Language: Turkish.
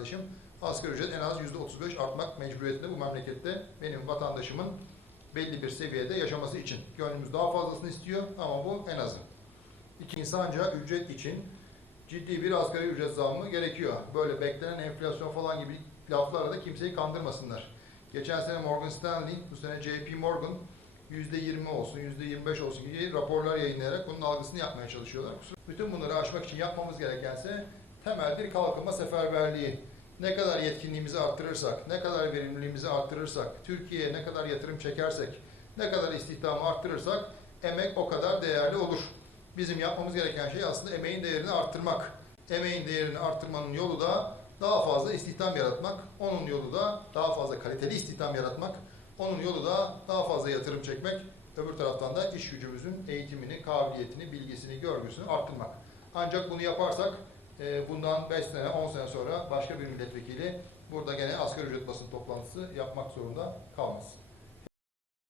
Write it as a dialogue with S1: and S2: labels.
S1: kardeşim. Asgari ücret en az %35 artmak mecburiyetinde bu memlekette benim vatandaşımın belli bir seviyede yaşaması için. Gönlümüz daha fazlasını istiyor ama bu en azı. İki insanca ücret için ciddi bir asgari ücret zammı gerekiyor. Böyle beklenen enflasyon falan gibi laflarla da kimseyi kandırmasınlar. Geçen sene Morgan Stanley, bu sene JP Morgan %20 olsun, %25 olsun gibi raporlar yayınlayarak bunun algısını yapmaya çalışıyorlar. Bütün bunları aşmak için yapmamız gerekense temel bir kalkınma seferberliği. Ne kadar yetkinliğimizi arttırırsak, ne kadar verimliliğimizi arttırırsak, Türkiye'ye ne kadar yatırım çekersek, ne kadar istihdamı arttırırsak emek o kadar değerli olur. Bizim yapmamız gereken şey aslında emeğin değerini arttırmak. Emeğin değerini arttırmanın yolu da daha fazla istihdam yaratmak. Onun yolu da daha fazla kaliteli istihdam yaratmak. Onun yolu da daha fazla yatırım çekmek. Öbür taraftan da iş gücümüzün eğitimini, kabiliyetini, bilgisini, görgüsünü arttırmak. Ancak bunu yaparsak e, bundan 5 sene, 10 sene sonra başka bir milletvekili burada gene asgari ücret basın toplantısı yapmak zorunda kalmaz.